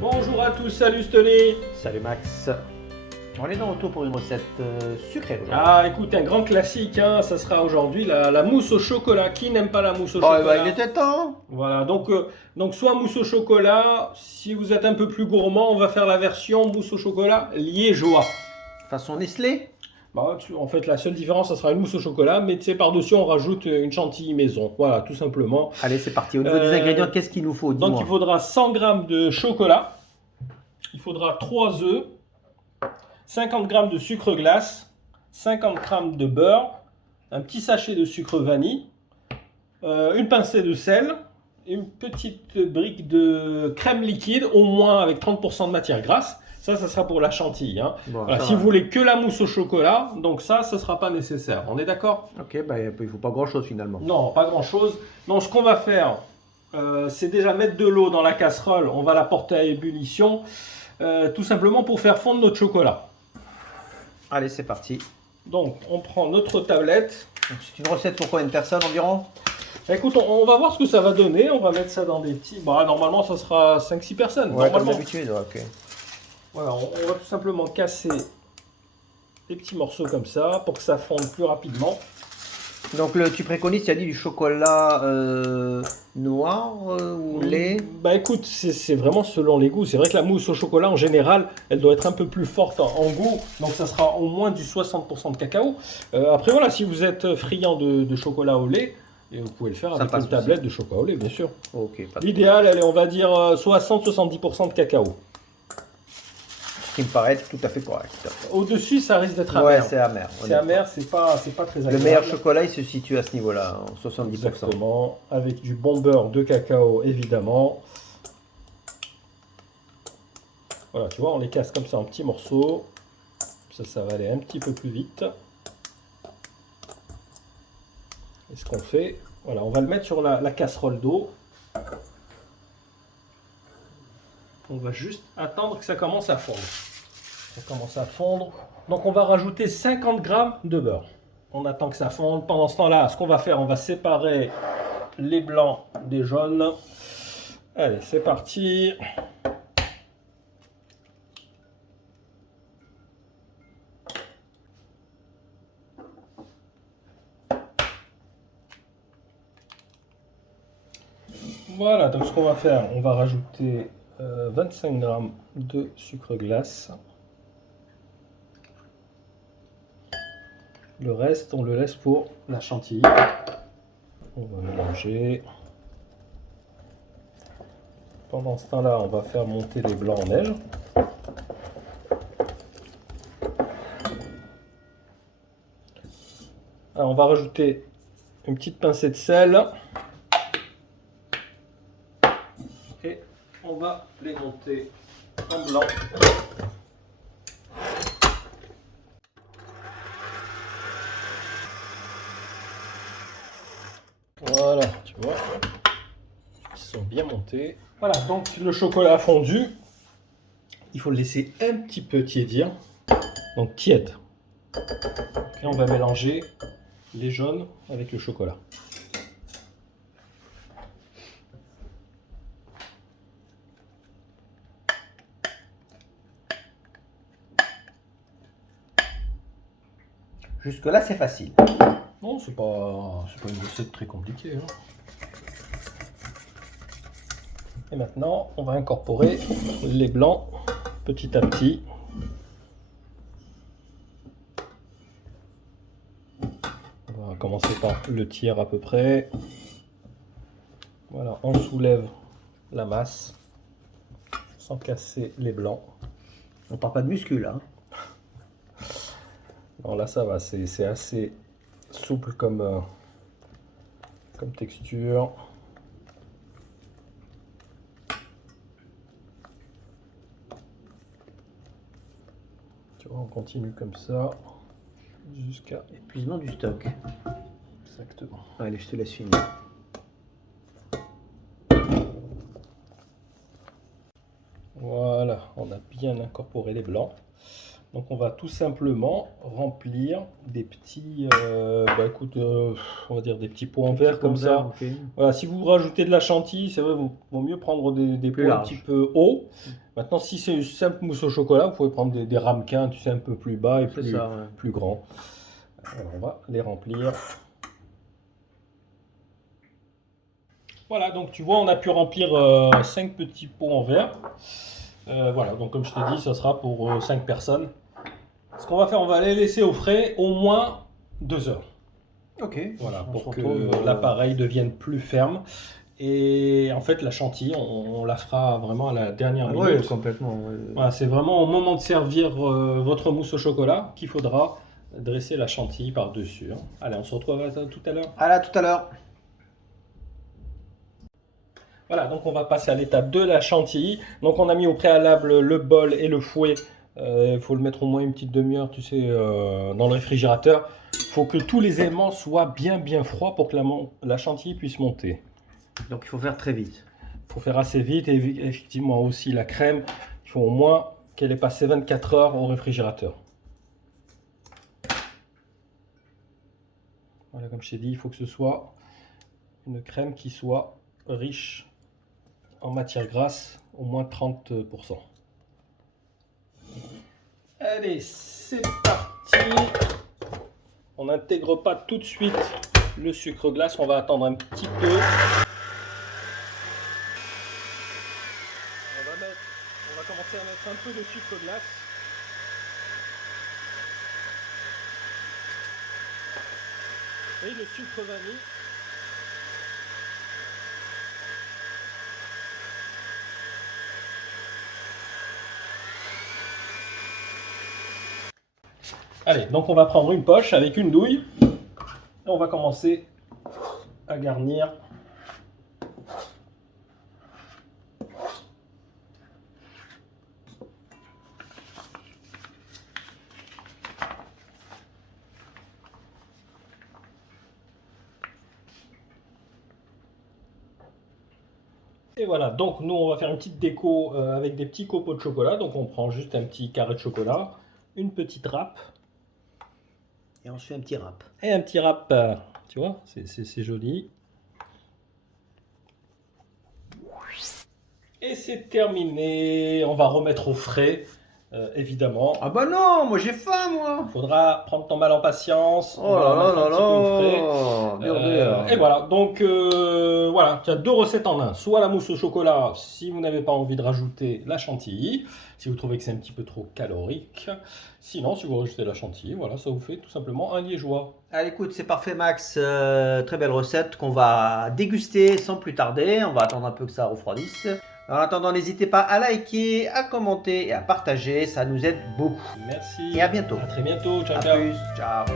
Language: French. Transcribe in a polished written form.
Bonjour à tous, salut Stony. Salut Max. On est de retour pour une recette sucrée aujourd'hui. Ah écoute, un grand classique, hein, ça sera aujourd'hui la mousse au chocolat. Qui n'aime pas la mousse au Oh, chocolat? il était temps. Voilà, donc soit mousse au chocolat, si vous êtes un peu plus gourmand, on va faire la version mousse au chocolat liégeois. Façon Nestlé. Bah, en fait, la seule différence, ça sera une mousse au chocolat, mais tu sais, par-dessus, on rajoute une chantilly maison. Voilà, tout simplement. Allez, c'est parti. Au niveau des ingrédients, qu'est-ce qu'il nous faut? Donc, Dis-moi. il faudra 100 g de chocolat, il faudra 3 œufs, 50 g de sucre glace, 50 g de beurre, un petit sachet de sucre vanille, une pincée de sel, une petite brique de crème liquide, au moins avec 30% de matière grasse. Ça sera pour la chantilly. Hein. Bon, voilà, si vous voulez que la mousse au chocolat, donc ça ne sera pas nécessaire. On est d'accord? Ok, bah, il ne faut pas grand-chose finalement. Non, pas grand-chose. Donc ce qu'on va faire, c'est déjà mettre de l'eau dans la casserole. On va la porter à ébullition, tout simplement pour faire fondre notre chocolat. Allez, c'est parti. Donc on prend notre tablette. C'est une recette pour combien de personnes environ? Écoute, on va voir ce que ça va donner. On va mettre ça dans des petits... Bah, normalement, ça sera 5-6 personnes. Ouais, comme normalement. d'habitude, ok. Voilà, on va tout simplement casser des petits morceaux comme ça pour que ça fonde plus rapidement. Donc, tu préconises, tu as dit du chocolat noir ou lait? Bah écoute, c'est vraiment selon les goûts. C'est vrai que la mousse au chocolat, en général, elle doit être un peu plus forte en goût. Donc ça sera au moins du 60% de cacao. Après voilà, si vous êtes friand de chocolat au lait, et vous pouvez le faire Ça avec passe une tablette de chocolat au lait, bien sûr. Ok, pas de... L'idéal, elle est, on va dire, 60-70% de cacao. Ce qui me paraît tout à fait correct. Au-dessus, ça risque d'être Ouais, amer. c'est amer. C'est amer, c'est pas très agréable. Le meilleur chocolat, il se situe à ce niveau-là, en 70%. Exactement, avec du bon beurre de cacao, évidemment. Voilà, tu vois, on les casse comme ça en petits morceaux. Ça va aller un petit peu plus vite. Et ce qu'on fait, voilà, on va le mettre sur la casserole d'eau. On va juste attendre que ça commence à fondre. Ça commence à fondre. Donc on va rajouter 50 g de beurre. On attend que ça fonde. Pendant ce temps-là, ce qu'on va faire, on va séparer les blancs des jaunes. Allez, c'est parti. Voilà, donc ce qu'on va faire, on va rajouter 25 g de sucre glace. Le reste, on le laisse pour la chantilly. On va mélanger. Pendant ce temps-là, on va faire monter les blancs en neige. Alors, on va rajouter une petite pincée de sel. Et on va les monter en blanc. Voilà, tu vois, ils sont bien montés. Voilà, donc le chocolat a fondu. Il faut le laisser un petit peu tiédir, donc tiède. Et on va mélanger les jaunes avec le chocolat. Jusque-là, c'est facile. Non, c'est pas une recette très compliquée. Hein. Et maintenant, on va incorporer les blancs petit à petit. On va commencer par le tiers à peu près. Voilà, on soulève la masse sans casser les blancs. On parle pas de muscu là. Non, là ça va, c'est assez souple comme texture. Tu vois, on continue comme ça jusqu'à... Épuisement du stock. Exactement. Allez, je te laisse finir. Voilà, on a bien incorporé les blancs. Donc on va tout simplement remplir des petits, écoute, on va dire des petits pots en verre comme ça. Ok. Voilà, si vous rajoutez de la chantilly, c'est vrai, vaut mieux prendre des Plus pots un large. petit peu hauts. Maintenant, si c'est une simple mousse au chocolat, vous pouvez prendre des ramequins, tu sais, un peu plus bas et C'est ça, ouais. plus grands. Alors, on va les remplir. Voilà, donc tu vois, on a pu remplir 5 petits pots en verre. Voilà, donc comme je t'ai dit, ça sera pour 5 personnes. Ce qu'on va faire, on va les laisser au frais au moins 2 heures. Ok. Voilà, On pour se que retrouve, l'appareil devienne plus ferme. Et en fait, la chantilly, on la fera vraiment à la dernière Ah minute. ouais, complètement. Ouais. Voilà, c'est vraiment au moment de servir votre mousse au chocolat qu'il faudra dresser la chantilly par-dessus. Allez, on se retrouve tout à l'heure. À là, tout à l'heure. Voilà, donc on va passer à l'étape de la chantilly. Donc on a mis au préalable le bol et le fouet. Il faut le mettre au moins une petite demi-heure, tu sais, dans le réfrigérateur. Il faut que tous les éléments soient bien froids pour que la chantilly puisse monter. Donc il faut faire très vite. Il faut faire assez vite et effectivement aussi la crème, il faut au moins qu'elle ait passé 24 heures au réfrigérateur. Voilà, comme je t'ai dit, il faut que ce soit une crème qui soit riche en matière grasse, au moins 30%. Allez, c'est parti. On n'intègre pas tout de suite le sucre glace, on va attendre un petit peu. On va commencer à mettre un peu de sucre glace. Et le sucre vanille. Allez, donc on va prendre une poche avec une douille. Et on va commencer à garnir. Et voilà, donc nous on va faire une petite déco avec des petits copeaux de chocolat. Donc on prend juste un petit carré de chocolat, une petite râpe. Et on se fait un petit rap. Et un petit râpe, tu vois, c'est joli. Et c'est terminé, on va remettre au frais, évidemment. Ah bah non, moi j'ai faim moi. Faudra prendre ton mal en patience, on Oh va là remettre là un là petit peu au frais. là. Bordel. Et voilà, donc voilà, tu as 2 recettes en un. Soit la mousse au chocolat, si vous n'avez pas envie de rajouter la chantilly, si vous trouvez que c'est un petit peu trop calorique. Sinon, si vous rajoutez la chantilly, voilà, ça vous fait tout simplement un liégeois. Allez, écoute, c'est parfait Max. Très belle recette qu'on va déguster sans plus tarder. On va attendre un peu que ça refroidisse. En attendant, n'hésitez pas à liker, à commenter et à partager. Ça nous aide beaucoup. Merci. Et à bientôt. À très bientôt. Ciao, À ciao. plus. Ciao.